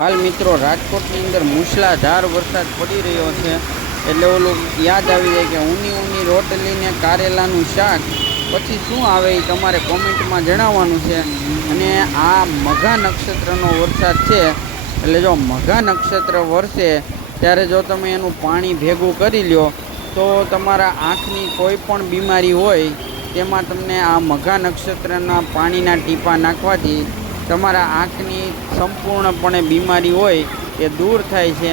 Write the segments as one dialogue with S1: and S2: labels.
S1: હાલ મિત્રો રાજકોટની અંદર મૂસલાધાર વરસાદ પડી રહ્યો છે. એટલે ઓલું યાદ આવી જાય કે ઊની ઊની રોટલીને કારેલાનું શાક. પછી શું આવે એ તમારે કોમેન્ટમાં જણાવવાનું છે. અને આ મઘા નક્ષત્રનો વરસાદ છે. એટલે જો મઘા નક્ષત્ર વરસે, ત્યારે જો તમે એનું પાણી ભેગું કરી લ્યો, તો તમારા આંખની કોઈ પણ બીમારી હોય, તેમાં તમને આ મઘા નક્ષત્રના પાણીના ટીપા નાખવાથી તમારા આંખની સંપૂર્ણપણે બીમારી હોય એ દૂર થાય છે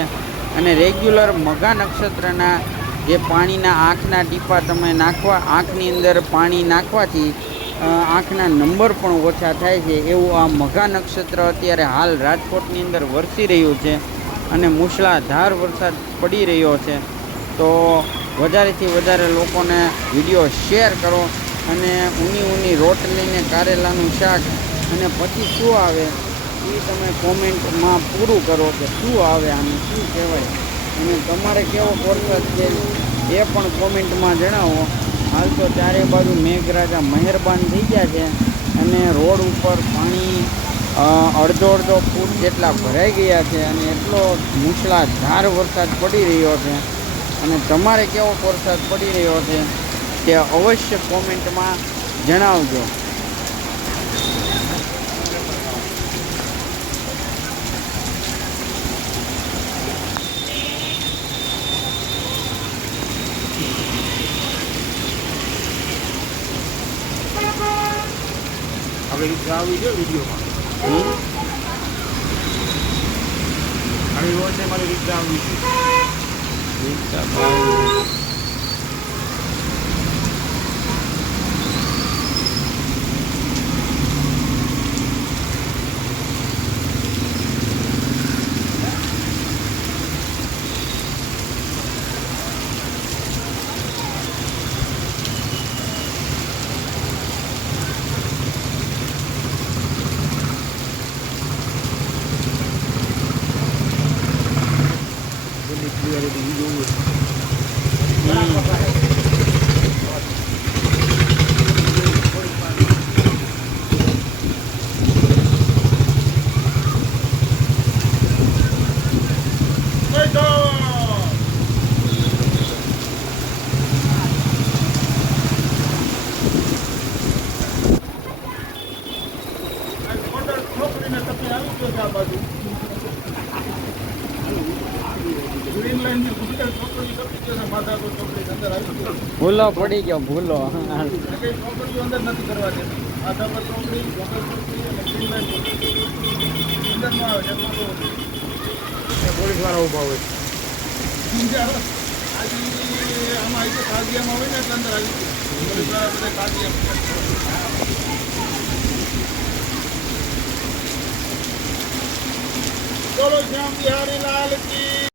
S1: અને રેગ્યુલર મઘા નક્ષત્રના જે પાણીના આંખના ટીપા તમે નાખવા, આંખની અંદર પાણી નાખવાથી આંખના નંબર પણ ઓછા થાય છે. એવું આ મઘા નક્ષત્ર અત્યારે હાલ રાજકોટની અંદર વરસી રહ્યું છે અને મૂસળાધાર વરસાદ પડી રહ્યો છે. તો વધારેથી વધારે લોકોને વીડિયો શેર કરો અને ઊની ઊની રોટલીને કારેલાનું શાક અને પછી શું આવે? એ તમે કોમેન્ટમાં પૂરું કરો કે શું આવે આને શું કહેવાય? અને તમારે કેવો વરસાદ છે, એ પણ કોમેન્ટમાં જણાવો. હાલ તો ચારે બાજુ મેઘરાજા મહેરબાન થઈ ગયા છે અને રોડ ઉપર પાણી અડધો અડધો ફૂટ જેટલા ભરાઈ ગયા છે અને એટલો મૂછળાધાર વરસાદ પડી રહ્યો છે. અને તમારે કેવો વરસાદ પડી રહ્યો છે, તે અવશ્ય કોમેન્ટમાં જણાવજો.
S2: આવી છે વિડીયોમાં. એવો છે મારે ગીત છે. બધી ક્લિયરિટી જોવું છોકરીને તમે આવી ગયો છે આ બાજુ ગ્રીન લાઈનની ગુજરાત છોકરી કપી ગયો છે માધાપુર છોકરી અંદર આવી ગયો
S1: ભૂલો પડી ગયો, ભૂલો.
S2: અંદર નથી કરવા દેતી માધાપર છોકરી ગોગલ છોકરી અને ગ્રીન લાઈન છોકરી અંદર નો આવે તો પોલીસવાળા ઊભા હોય આજે આમાં આવી હોય ને એટલે અંદર આવી પોલીસવાળા બધા કાગિયા बोलो श्याम बिहारी लाल की